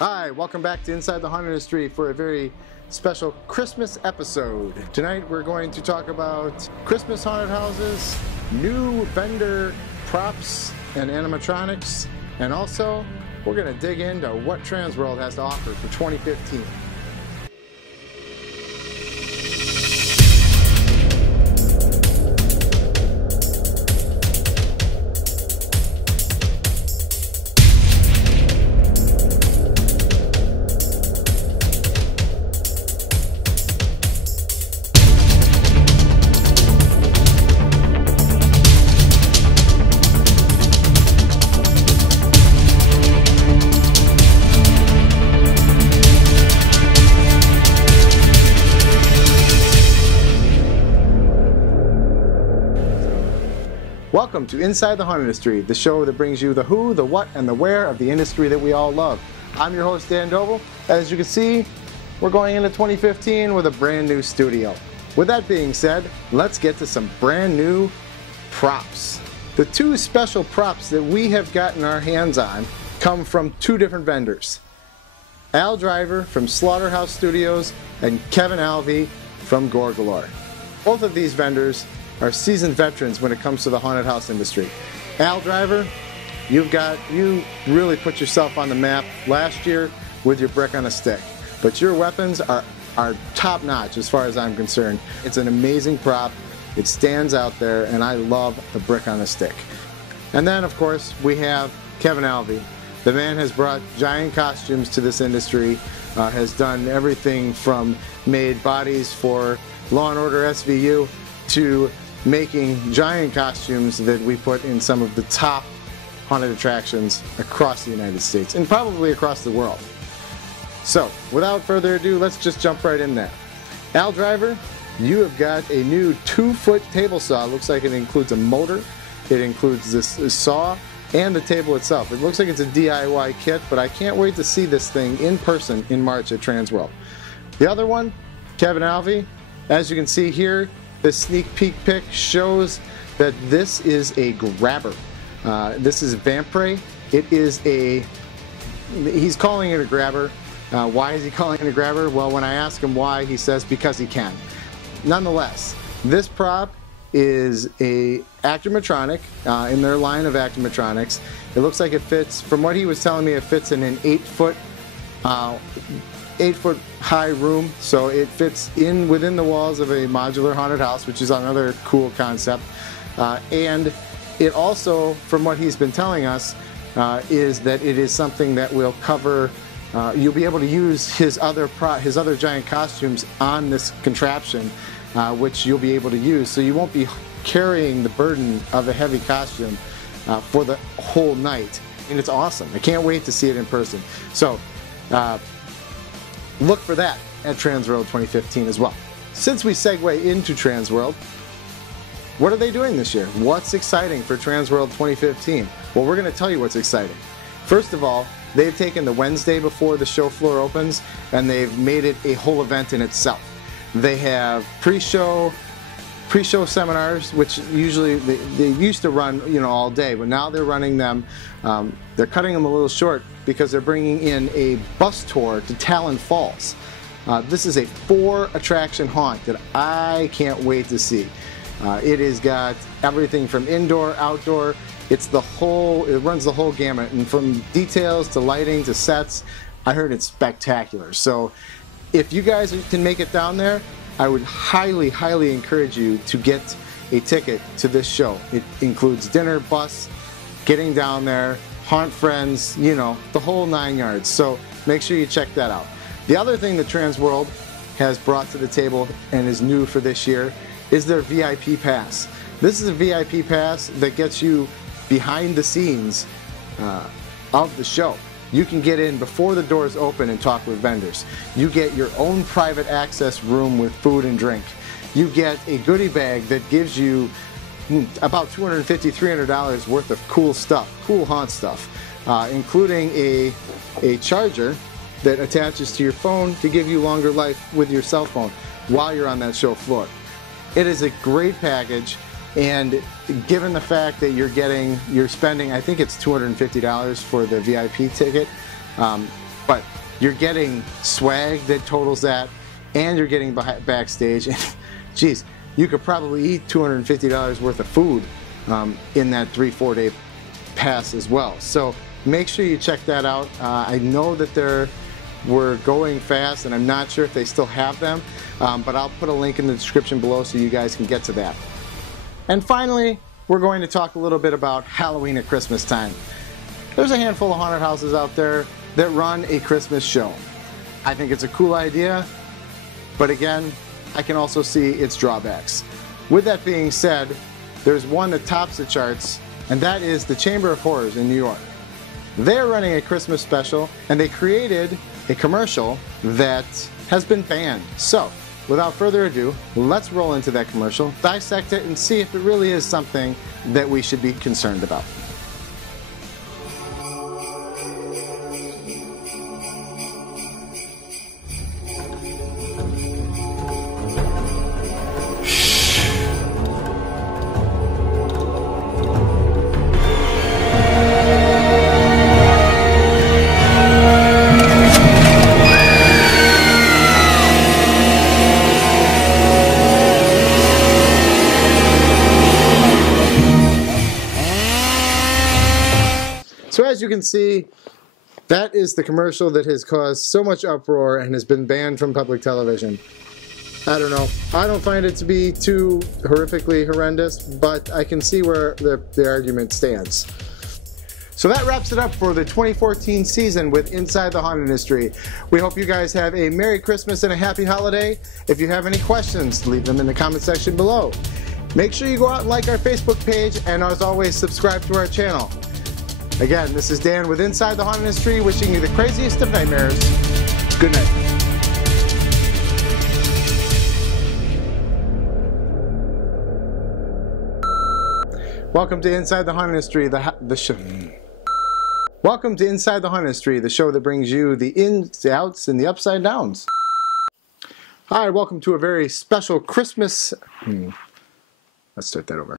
Hi, welcome back to Inside the Haunted Industry for a very special Christmas episode. Tonight we're going to talk about Christmas haunted houses, new vendor props and animatronics, and also we're going to dig into what Transworld has to offer for 2015. Welcome to Inside the Haunted Industry, the show that brings you the who, the what, and the where of the industry that we all love. I'm your host, Dan Doble. As you can see, we're going into 2015 with a brand new studio. With that being said, let's get to some brand new props. The two special props that we have gotten our hands on come from two different vendors. Al Driver from Slaughterhouse Studios and Kevin Alvey from Gore Galore. Both of these vendors are seasoned veterans when it comes to the haunted house industry. Al Driver, you really put yourself on the map last year with your brick on a stick. But your weapons are top notch as far as I'm concerned. It's an amazing prop, it stands out there, and I love the brick on a stick. And then of course we have Kevin Alvey. The man has brought giant costumes to this industry, has done everything from made bodies for Law & Order SVU to making giant costumes that we put in some of the top haunted attractions across the United States and probably across the world. So, without further ado, let's just jump right in there. Al Driver, you have got a new 2-foot table saw. It looks like it includes a motor, it includes this saw, and the table itself. It looks like it's a DIY kit, but I can't wait to see this thing in person in March at Transworld. The other one, Kevin Alvey, as you can see here, this sneak peek pic shows that this is a grabber. This is Vampray. It is he's calling it a grabber. Why is he calling it a grabber? Well, when I ask him why, he says because he can. Nonetheless, this prop is a actimatronic in their line of actimatronics. It looks like it fits, from what he was telling me, it fits in an 8-foot high room, so it fits in within the walls of a modular haunted house, which is another cool concept. And it also, from what he's been telling us, is that it is something that will cover. You'll be able to use his other giant costumes on this contraption, which you'll be able to use. So you won't be carrying the burden of a heavy costume for the whole night, and it's awesome. I can't wait to see it in person. So. Look for that at Transworld 2015 as well. Since we segue into Transworld, what are they doing this year? What's exciting for Transworld 2015? Well, we're going to tell you what's exciting. First of all, they've taken the Wednesday before the show floor opens and they've made it a whole event in itself. They have pre-show seminars, which usually they used to run all day, but now they're running them. They're cutting them a little short because they're bringing in a bus tour to Talon Falls. This is a 4-attraction haunt that I can't wait to see. It has got everything from indoor, outdoor. It runs the whole gamut, and from details to lighting to sets, I heard it's spectacular. So if you guys can make it down there, I would highly, highly encourage you to get a ticket to this show. It includes dinner, bus, getting down there, haunt friends, the whole 9 yards. So make sure you check that out. The other thing that Transworld has brought to the table and is new for this year is their VIP pass. This is a VIP pass that gets you behind the scenes of the show. You can get in before the doors open and talk with vendors. You get your own private access room with food and drink. You get a goodie bag that gives you about $250, $300 worth of cool stuff, cool haunt stuff, including a charger that attaches to your phone to give you longer life with your cell phone while you're on that show floor. It is a great package, and given the fact that you're spending, I think it's $250 for the VIP ticket, But you're getting swag that totals that, and you're getting backstage. Geez, you could probably eat $250 worth of food in that 3-4 day pass as well. So make sure you check that out. I know that we're going fast, and I'm not sure if they still have them, but I'll put a link in the description below so you guys can get to that. And finally, we're going to talk a little bit about Halloween at Christmas time. There's a handful of haunted houses out there that run a Christmas show. I think it's a cool idea, but again, I can also see its drawbacks. With that being said, there's one that tops the charts, and that is the Chamber of Horrors in New York. They're running a Christmas special, and they created a commercial that has been banned. So, without further ado, let's roll into that commercial, dissect it, and see if it really is something that we should be concerned about. So as you can see, that is the commercial that has caused so much uproar and has been banned from public television. I don't know. I don't find it to be too horrifically horrendous, but I can see where the argument stands. So that wraps it up for the 2014 season with Inside the Haunted Industry. We hope you guys have a Merry Christmas and a Happy Holiday. If you have any questions, leave them in the comment section below. Make sure you go out and like our Facebook page, and as always, subscribe to our channel. Again, this is Dan with Inside the Haunted Industry, wishing you the craziest of nightmares. Good night. Welcome to Inside the Haunted Industry, the show. Welcome to Inside the Haunted Industry, the show that brings you the ins, the outs, and the upside downs. Hi, welcome to a very special Christmas. Let's start that over.